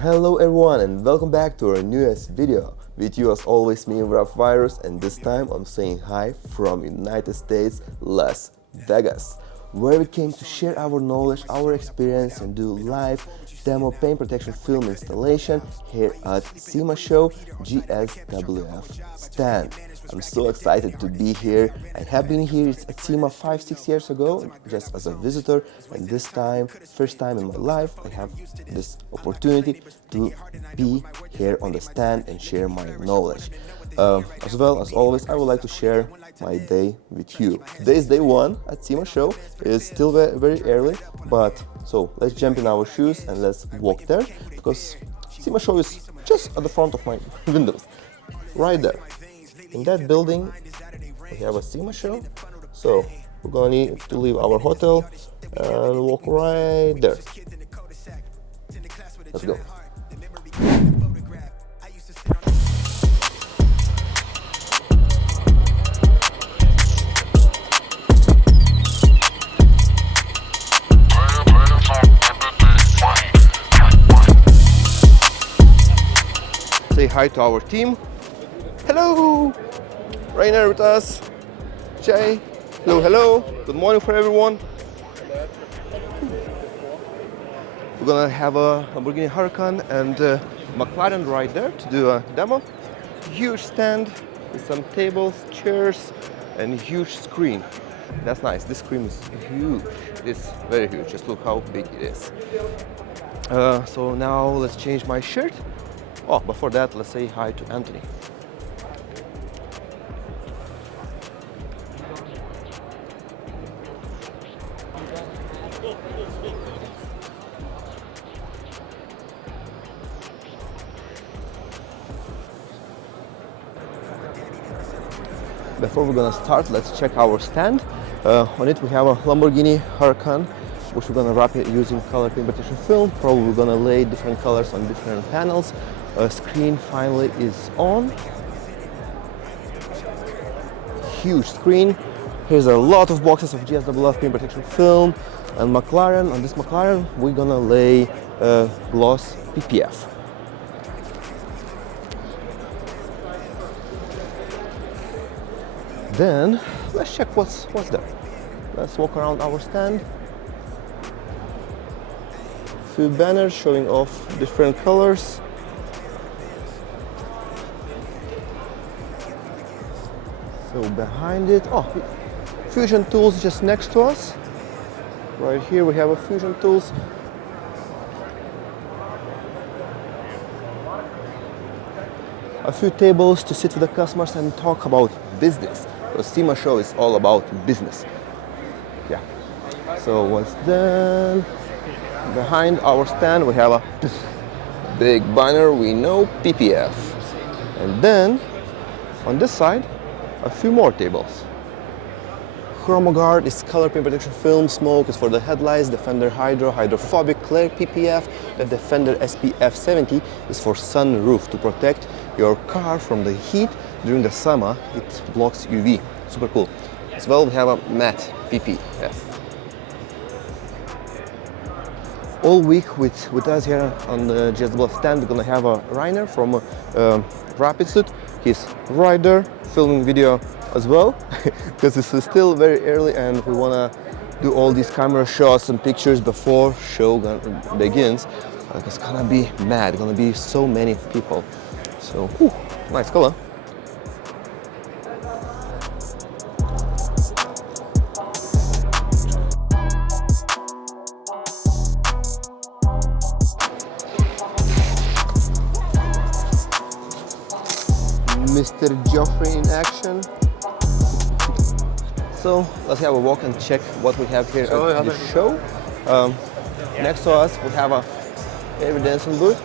Hello everyone and welcome back to our newest video. With you as always me, Rough Virus, and this time I'm saying hi from United States, Las Vegas, where we came to share our knowledge, our experience and do live demo paint protection film installation here at SEMA Show GSWF stand. I'm so excited to be here. I have been here at SEMA 5-6 years ago just as a visitor, and this time, first time in my life, I have this opportunity to be here on the stand and share my knowledge. As well as always, I would like to share my day with you. Today is day one at SEMA Show. It's still very early, but so let's jump in our shoes and let's walk there, because SEMA Show is just at the front of my windows, right there. In that building, we have a SEMA Show, so we're gonna need to leave our hotel and walk right there. Let's go. Say hi to our team. Hello! Rainer with us. Jay. Hello, hello. Good morning for everyone. We're gonna have a Lamborghini Huracan and McLaren right there to do a demo. Huge stand with some tables, chairs, and huge screen. That's nice. This screen is huge. It's very huge. Just look how big it is. So now let's change my shirt. Oh, before that, let's say hi to Anthony. Before we're gonna start, let's check our stand. On it we have a Lamborghini Huracan, which we're gonna wrap it using color paint protection film. Probably we're gonna lay different colors on different panels. Screen finally is on. Huge screen. Here's a lot of boxes of GSWF paint protection film. And McLaren, on this McLaren, we're gonna lay gloss PPF. Then let's check what's there. Let's walk around our stand. Few banners showing off different colors. So behind it, oh, Fusion Tools just next to us. Right here we have a Fusion Tools. A few tables to sit with the customers and talk about business. The SEMA Show is all about business. Yeah. So once done, behind our stand we have a big banner. We know PPF, and then on this side a few more tables. ChromoGuard is color paint protection film. Smoke is for the headlights. Defender Hydro, hydrophobic clear PPF. The Defender SPF 70 is for sunroof to protect your car from the heat during the summer. It blocks UV. Super cool. As well, we have a matte PPF. All week with us here on the GSWF stand, we're gonna have a Rainer from Rapid Suit. He's right there filming video as well, because it's still very early and we wanna do all these camera shots and pictures before show begins. It's gonna be mad, gonna be so many people. So, whew, nice color. Mr. Joffrey in action. So let's have a walk and check what we have here at the show. Next to us we have a every dancing booth.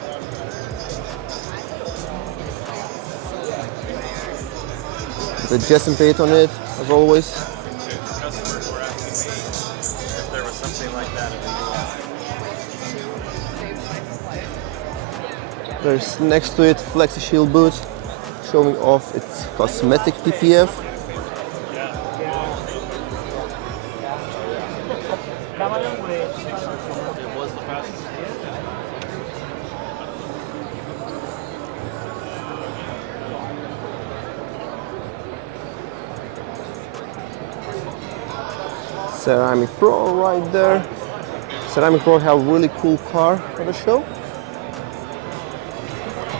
The Jason Pate on it, as always. If there was something like that in the US. There's next to it Flexi Shield booth, showing off its cosmetic PPF. Ceramic Pro right there. Ceramic Pro have a really cool car for the show.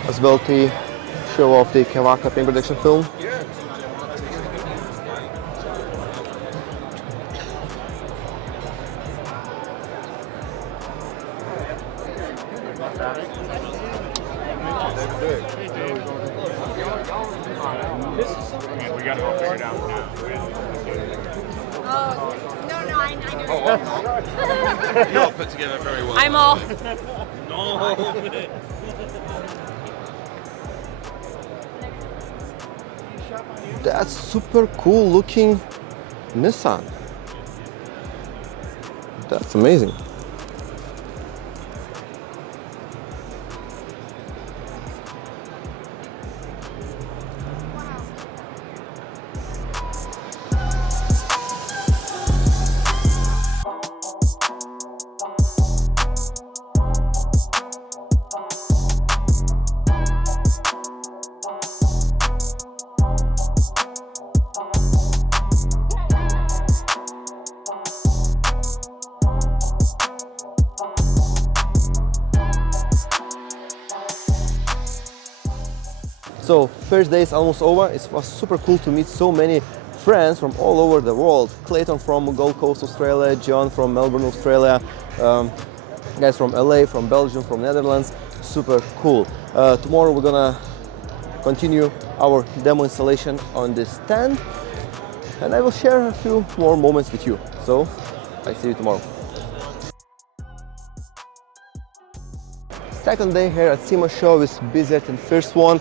As well to show off the Kawaka paint protection film. We got it all figured out now. No, I know. You all put together very well. I'm all. No. That's super cool looking Nissan. That's amazing. So first day is almost over. It was super cool to meet so many friends from all over the world. Clayton from Gold Coast, Australia, John from Melbourne, Australia, guys from LA, from Belgium, from Netherlands. Super cool. Tomorrow we're gonna continue our demo installation on this stand, and I will share a few more moments with you. So I see you tomorrow. Second day here at SEMA Show is busier than first one.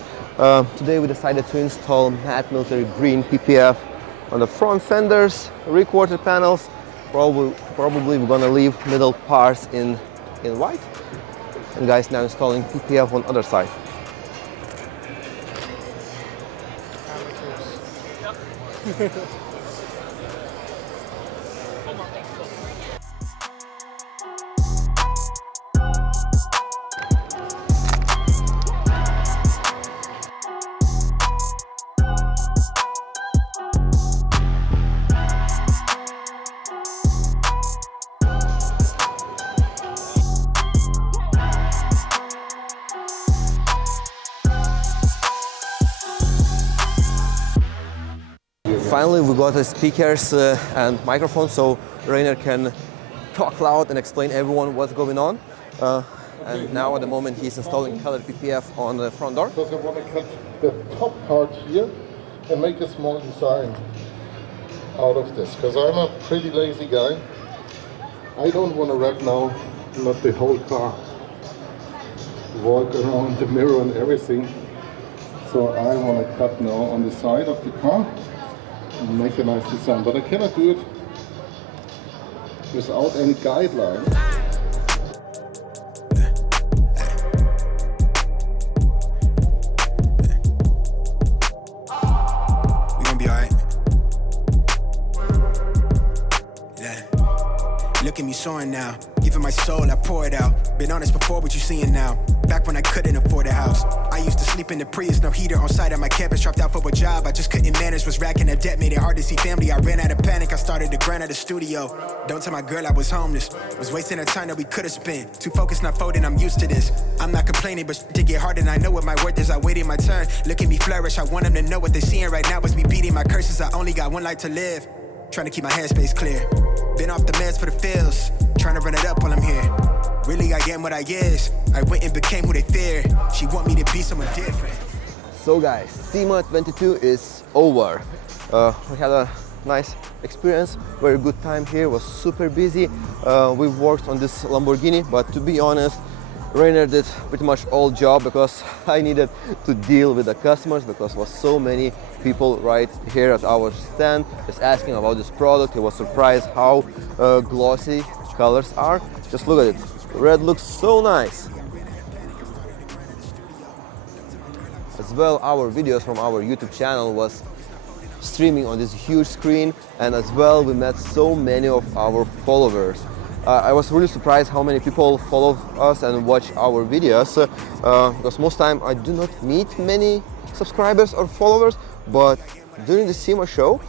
Today we decided to install matte military green PPF on the front fenders, rear quarter panels. Probably we're gonna leave middle parts in white. And guys, now installing PPF on other side. Finally, we got the speakers and microphones, so Rainer can talk loud and explain everyone what's going on. And now at the moment he's installing colored PPF on the front door. Because I want to cut the top part here and make a small design out of this. Because I'm a pretty lazy guy. I don't want to wrap now, not the whole car. Walk around the mirror and everything. So I want to cut now on the side of the car and make a nice design. But I cannot do it without any guidelines. We gonna be alright. Yeah. Look at me soaring now. Giving my soul, I pour it out. Been honest before, what you seeing now. Back when I couldn't afford a house. I used to sleep in the Prius, no heater on site at my campus. Dropped out for a job, I just couldn't manage. Was racking up debt, made it hard to see family. I ran out of panic, I started to grind at the studio. Don't tell my girl I was homeless. Was wasting the time that we could've spent. Too focused, not folding, I'm used to this. I'm not complaining, but to get hard and I know what my worth is. I waited my turn, look at me flourish. I want them to know what they're seeing right now is me beating my curses. I only got one life to live. Trying to keep my headspace clear. Been off the meds for the feels. Trying to run it up while I'm here. Really, I am what I is. I went and became who they fear. She want me to be someone different. So guys, SEMA 22 is over. We had a nice experience, very good time here, was super busy. We worked on this Lamborghini, but to be honest, Rainer did pretty much all job because I needed to deal with the customers because there was so many people right here at our stand just asking about this product. He was surprised how glossy colors are. Just look at it. Red looks so nice. As well, our videos from our YouTube channel was streaming on this huge screen, and as well we met so many of our followers. I was really surprised how many people follow us and watch our videos because most time I do not meet many subscribers or followers, but during the SEMA show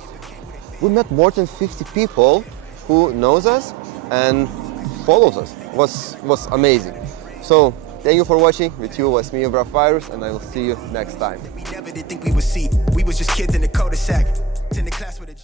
we met more than 50 people who knows us and follows us. Was amazing. So thank you for watching. With you was me, Rough Virus, and I will see you next time. We never did think we would see. We was just kids in the cul-de-sac. In the class with a